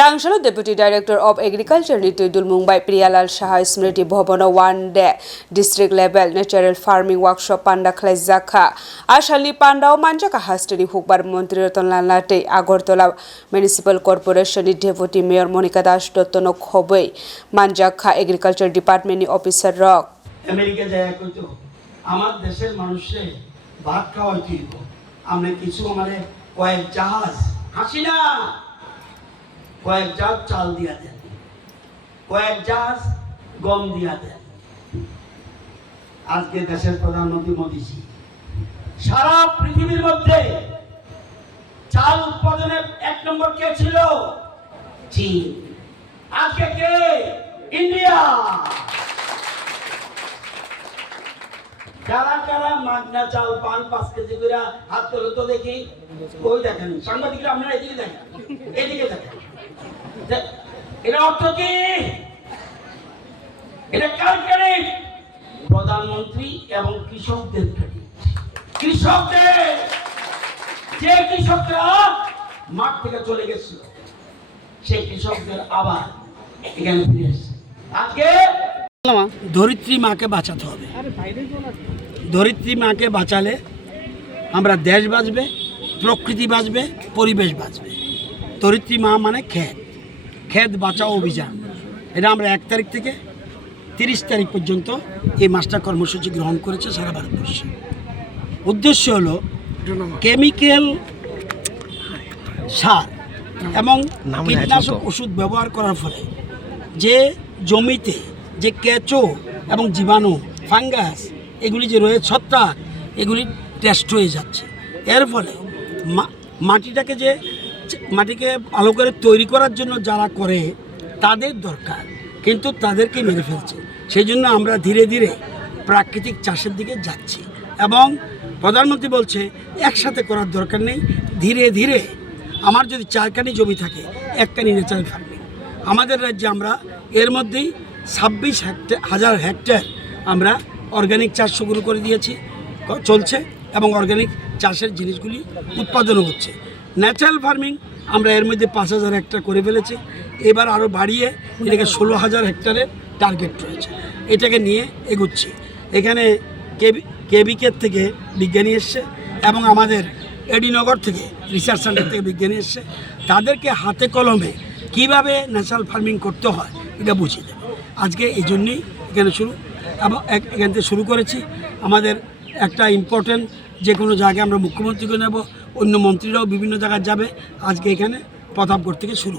Tangshalo Deputy Director of Agriculture Ritudul Mumbai Priyalal Shah Smriti Bhavana 1-day district level natural farming workshop Panda Klezakha Ashali Panda Manjaka Hastini Hukbar Montri Ratan Late Agortola Municipal Corporation Deputy Mayor Monica Dash Dotono Khobei Manjaka Agriculture Department Officer Rock America যায় কইতো আমার দেশের মানুষে ভাত খাওয়াইতে হইব আমরা কিছু আমারে কয়েক জাহাজ হাসিনা কয়েক জাহাজ চাল দিয়া দেন কয়েক জাহাজ গম দিয়া দেন আজকে দেশের প্রধানমন্ত্রী মোদিজি সারা পৃথিবীর মধ্যে চাল উৎপাদনের এক নম্বর কে ছিল চীন আজকে কে ইন্ডিয়া কারা কারা মাগনা চাল পান 5 কেজি করে হাত তোলো তো দেখি ওই দেখেন সাংবাদিকরা আপনারা এদিকে দেখেন এটা অর্থ কি এটা কার ক্রেডিট প্রধানমন্ত্রী এবং কৃষকদের ক্রেডিট কৃষকদের যে কৃষকরা মাঠ থেকে চলে গেছিল সেই কৃষকদের আবার এখানে ফিরে এসেছে আজকে ধরিত্রী মাকে বাঁচাতে হবে ধরিত্রী মাকে বাঁচালে আমরা দেশ বাঁচবে প্রকৃতি বাঁচবে পরিবেশ বাঁচবে ধরিত্রী মা মানে ক্ষেত বাঁচাও অভিযান এটা আমরা 1 তারিখ থেকে 30 তারিখ পর্যন্ত এই মাসটা কর্মসূচি গ্রহণ করেছে সারা ভারতবর্ষে উদ্দেশ্য হলো কেমিক্যাল সার এবং কীটনাশক ওষুধ ব্যবহার করার ফলে যে জমিতে যে কেঁচো এবং জীবাণু ফাঙ্গাস এগুলি যে রয়েছে ছত্রাক এগুলি টেস্ট হয়ে যাচ্ছে এর ফলে মাটিকে ভালো করে তৈরি করার জন্য যারা করে তাদের দরকার কিন্তু তাদেরকে মেরে ফেলছে সেই জন্য আমরা ধীরে ধীরে প্রাকৃতিক চাষের দিকে যাচ্ছি এবং প্রধানমন্ত্রী বলছে একসাথে করার দরকার নেই ধীরে ধীরে আমার যদি 4 কানি জমি থাকে 1 কানি ন্যাচারাল ফার্মিং আমাদের রাজ্যে আমরা এর মধ্যেই 26,000 হেক্টর আমরা অর্গানিক চাষ শুরু করে দিয়েছি চলছে এবং অর্গানিক চাষের জিনিসগুলি উৎপাদনও হচ্ছে ন্যাচারাল ফার্মিং আমরা এর মধ্যে 5,000 হেক্টর করে ফেলেছি এবার আরও বাড়িয়ে এটাকে 16,000 হেক্টরের টার্গেট রয়েছে এটাকে নিয়ে এগুচ্ছি এখানে কেবিকের থেকে বিজ্ঞানী এসছে এবং আমাদের এডিনগর থেকে রিসার্চ সেন্টার থেকে বিজ্ঞানী এসছে তাদেরকে হাতে কলমে কিভাবে ন্যাচারাল ফার্মিং করতে হয় এটা বুঝিয়ে দেবে আজকে এই জন্যই এখানে এখান থেকে শুরু করেছি আমাদের একটা ইম্পর্টেন্ট যে কোনো জায়গায় আমরা মুখ্যমন্ত্রীকে নেব অন্য মন্ত্রীরাও বিভিন্ন জায়গায় যাবে আজকে এখানে প্রতাপগড় থেকে শুরু